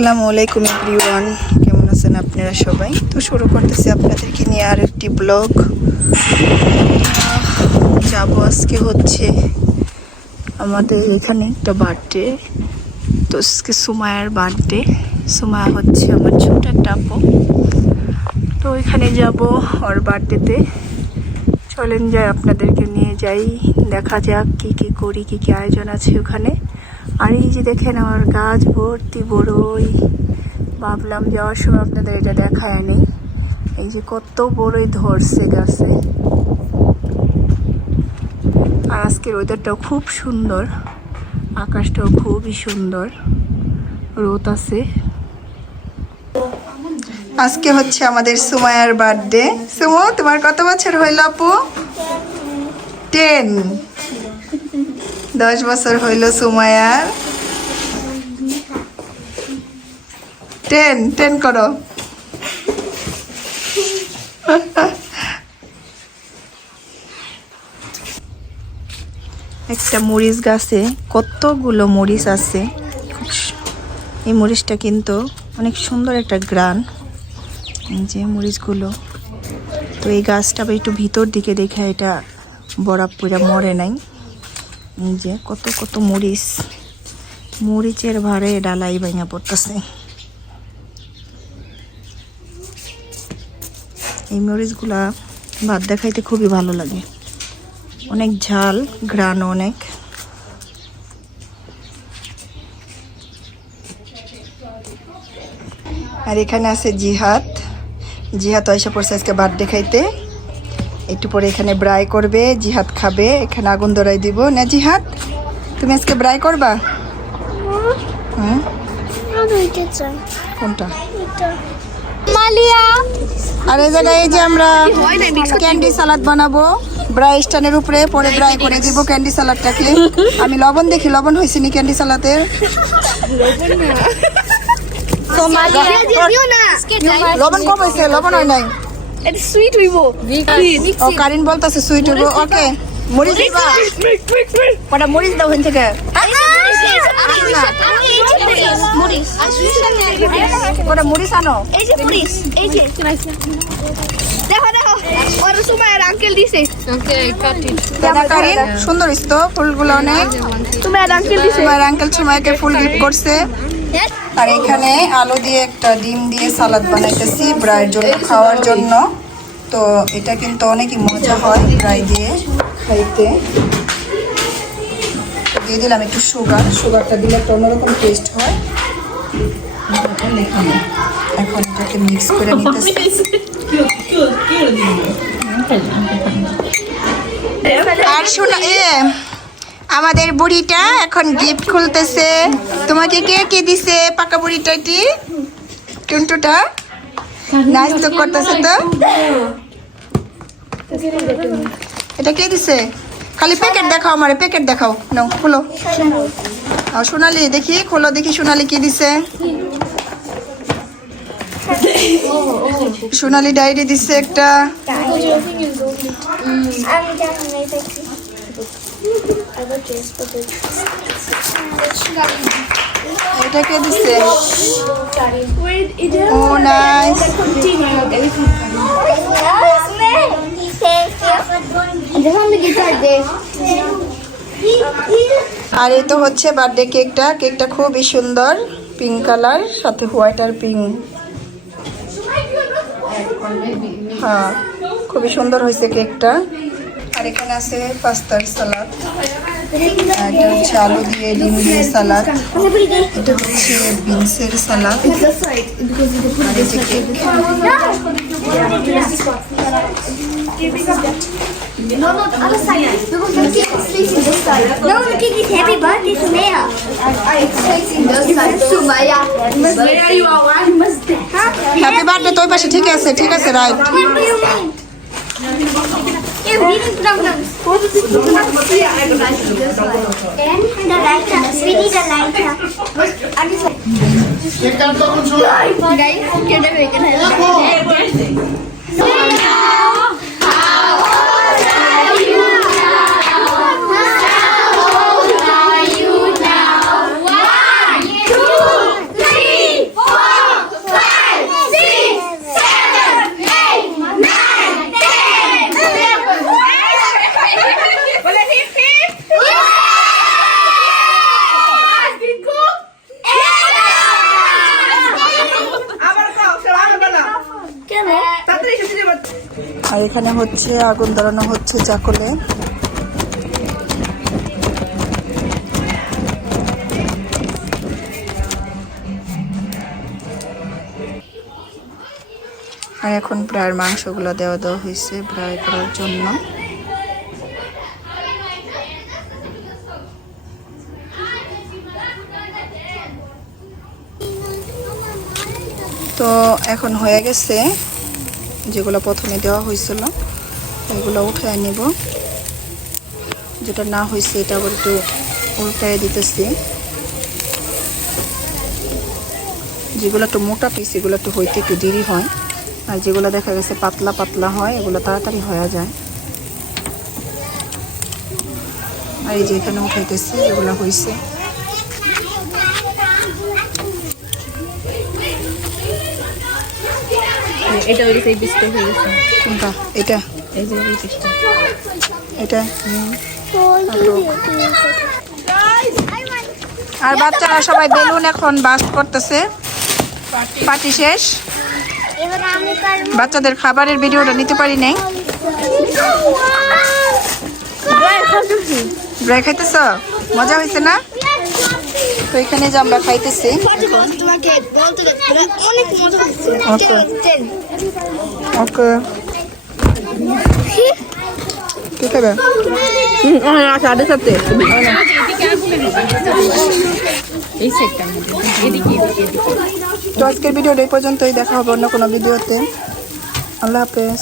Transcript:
আসসালামু আলাইকুম এভরিওয়ান, কেমন আছেন আপনারা সবাই? তো শুরু করতেছি আপনাদেরকে নিয়ে আর একটি ব্লগ। যাবো আজকে হচ্ছে আমাদের এখানে একটা বার্থডে, তো আজকে সুমায়ার বার্থডে। সুমায়া হচ্ছে আমার ছোট একটা আপু, তো ওইখানে যাব ওর বার্থডেতে। চলেন যাই, আপনাদেরকে নিয়ে যাই, দেখা যাক কি কি করি, কি কি আয়োজন আছে ওখানে। আর এই যে দেখেন আমার গাছ ভর্তি বড়ই, ভাবলাম যাওয়ার সময় আপনাদের এটা দেখায় আনি। এই যে কত বড়ই ধরছে গাছে। আর আজকের ওয়েদারটাও খুব সুন্দর, আকাশটাও খুবই সুন্দর, রোদ আছে। আজকে হচ্ছে আমাদের সুমায়ার বার্থডে। সুমো, তোমার কত বছর হইল আপু? 10। 10 বছর হইল সুমায়ার। 10 করো। একটা মরিচ গাছে কতগুলো মরিচ আছে। এই মরিচটা কিন্তু অনেক সুন্দর একটা গ্রান, এই যে মরিচগুলো। তো এই গাছটা একটু ভিতর দিকে দেখে এটা বরফ পুরা মরে নাই। এই যে কত কত মরিচ, মরিচের ভারে ডালাই ভাঙা পড়তেছে। এই মরিচগুলা ভাত দেখাইতে খুবই ভালো লাগে, অনেক ঝাল, ঘ্রাণ অনেক। আর এখানে আছে জিহাদ। জিহাদ পয়সা পড়ছে আজকে বার্থডে খাইতে। একটু পরে এখানে ব্রাই করবে, জিহাদ খাবে। এখানে আগুন ধরাই দিব না। জিহাদ, তুমি আজকে ব্রাই করবা? কোনটা? আর এই জায়গায় এই যে আমরা ক্যান্ডি সালাদ বানাবো ব্রাই স্ট্যান্ডের উপরে, পরে ব্রাই করে দিব ক্যান্ডি সালাদটাকে। আমি লবণ দেখি, লবণ হয়েছে নি ক্যান্ডি সালাদের? লবণ কম হয়েছে, লবণ হয় নাই। সুইট হইব। ও কারিন বলতেছে সুইট হইব। ওকে, মরিচ দিবা? কটা মরিচ দাও ওখান থেকে। কটা মরিচ আনো। এই যে মরিচ, এই যে দেখো দেখো, ওর সুমাইয়ের আঙ্কেল দিছে। ওকে কাট ইট। কারিন সুন্দর ইস্তো ফুলগুলো অনেক। সুমাইয়ের আঙ্কেল দিছে, সুমাইয়ের আঙ্কেল সুমাইকে ফুল গিফট করছে। আর এখানে আলু দিয়ে একটা ডিম দিয়ে সালাদ বানাইতেছি ব্রাইয়ের জন্য, খাওয়ার জন্য। তো এটা কিন্তু অনেকই মজা হয় ব্রাই দিয়ে খাইতে। দিয়ে দিলাম একটু সুগার, সুগারটা দিলে একটা অন্যরকম টেস্ট হয়। এখন এটাকে মিক্স করে নিতেছি। আর শোনা, আমাদের বুড়িটা এখন গিফট খুলতেছে। তোমাকে কে কে দিছে পাকা বুড়িটা? এটি টুনটুটা নাচ তো করতেছে। তো এটা কে দিছে? খালি প্যাকেট দেখাও, আমারে প্যাকেট দেখাও। নাও খুলো। সোনালি দেখি, খোলো দেখি সোনালি কি দিছে। সোনালি ডায়েরি দিছে একটা। এটা কে দিছে? ও নাইস। আর এই তো হচ্ছে বার্থডে কেকটা। কেকটা খুবই সুন্দর, পিঙ্ক কালার, সাথে হোয়াইট আর পিঙ্ক। হ্যাঁ, খুবই সুন্দর হয়েছে কেকটা। আর এখানে আছে পাস্তার সালাদ, এটা হচ্ছে আলু দিয়ে ডিম দিয়ে সালাদ, এটা হচ্ছে বিনসের সালাদ। আর এই যে cake. No, no, the other side. Because the cake is facing this side. No, the cake is happy birthday to Maya. It's facing this side. To Maya. Where you are? I must be. Happy birthday তো ওই পাশে। ঠিক আছে, ঠিক আছে, right. What do you mean? Yeah, we need to come down. And the lighter. We need a lighter. Guys, get away. Get away. এখানে হচ্ছে আগুন ধরানো হচ্ছে চাকলে। আর এখন প্রায় মাংসগুলো দেওয়া হয়েছে ফ্রাই করার জন্য। তো এখন হয়ে গেছে, যেগুলো প্রথমে দেওয়া হয়েছিল এগুলো উঠায় নেব, যেটা না হয়েছে এটা আবার একটু উল্টায় দিতেছি। যেগুলো একটু মোটা পিস এগুলো একটু হইতে একটু দেরি হয়, আর যেগুলো দেখা গেছে পাতলা পাতলা হয় এগুলো তাড়াতাড়ি হয়ে যায়। আর এই যে এখানে উঠাইতেছি এগুলো হয়েছে। এটা ওই সেই পিসটা হয়ে গেছে। কোনটা? এটা এই যে এই পিসটা। এটা আর বাচ্চারা সবাই বেলুন এখন বাস্ট করতেছে। পার্টি শেষ। বাচ্চাদের খাবারের ভিডিওটা নিতে পারি নাই। ড্রাই খাইতেছ? মজা হয়েছে না? তো এখানে যে আমরা খাইতেছি ওকে কি খাবে? সাথে সাথে এই সেটটা এদিকে তো আজকের ভিডিওটা এই পর্যন্তই, দেখা হবে অন্য কোনো ভিডিওতে। আল্লাহ হাফেজ।